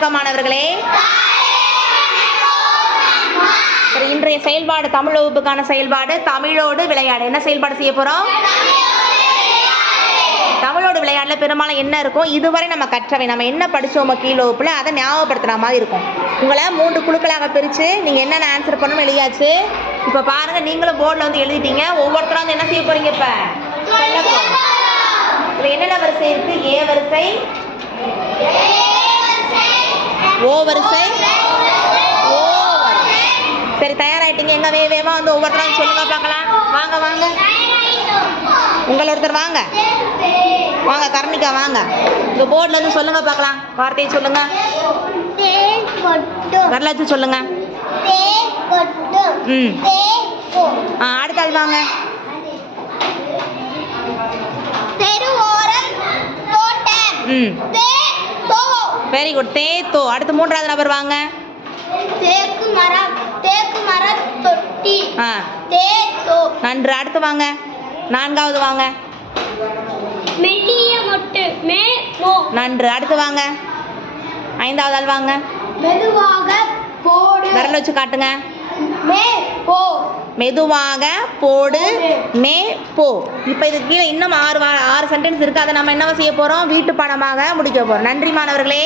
வணக்கம் மாணவர்களே இன்றைய செயல்பாடு தமிழ் வகுப்புக்கான செயல்பாடு தமிழோடு விளையாடு. என்ன செயல்பாடு செய்ய போறோம்? தமிழோடு விளையாடல பெரும்பாலும் என்ன இருக்கும்? இதுவரை நம்ம கற்றவை. நம்ம என்ன படிச்சோமோ கீழ் வகுப்புல அதை ஞாபகப்படுத்துற மாதிரி இருக்கும். உங்களை மூன்று குழுக்களாக பிரித்து நீங்கள் என்னென்ன ஆன்சர் பண்ணணும் எழுதியாச்சு. இப்போ பாருங்க நீங்களும் போர்டில் வந்து எழுதிட்டீங்க. ஒவ்வொருத்தரும் வந்து என்ன செய்ய போறீங்க இப்போ? ஓ வரிசை ஓ வரிசை சரி தயாராயிட்டீங்க. எங்க வே வேகமா வந்து ஒவ்வொருத்தரும் சொல்லுங்க பார்க்கலாம். வாங்க வாங்க. உங்கள் ஒருத்தர் வாங்க. வாங்க கரணிக்கா வாங்க. இந்த போர்டில் வந்து சொல்லுங்க பார்க்கலாம். வார்த்தையை சொல்லுங்க. வரலாற்று சொல்லுங்க. ம். ஆ அடுத்த ஆள் வாங்க. ம். வெரி குட் தே தோ அடுத்து மூன்றாவது நபர் வாங்க. தேக்கு மரம் தேக்கு மர தொட்டி. ஆ. தே தோ நன்று. அடுத்து வாங்க. நான்காவது வாங்க. மெல்லிய மொட்டு மே மோ. நன்று. அடுத்து வாங்க. ஐந்தாவது ஆள் வாங்க. மெதுவாக போடு. விரல் வச்சு காட்டுங்க. மெதுவாக போடு. மே. போ. இப்போ இதுக்கு கீழே இன்னும் ஆறு வா ஆறு சென்டென்ஸ் இருக்குது அதை நம்ம என்ன செய்ய போகிறோம் வீட்டு பாடமாக முடிக்க போகிறோம் நன்றி மாணவர்களே.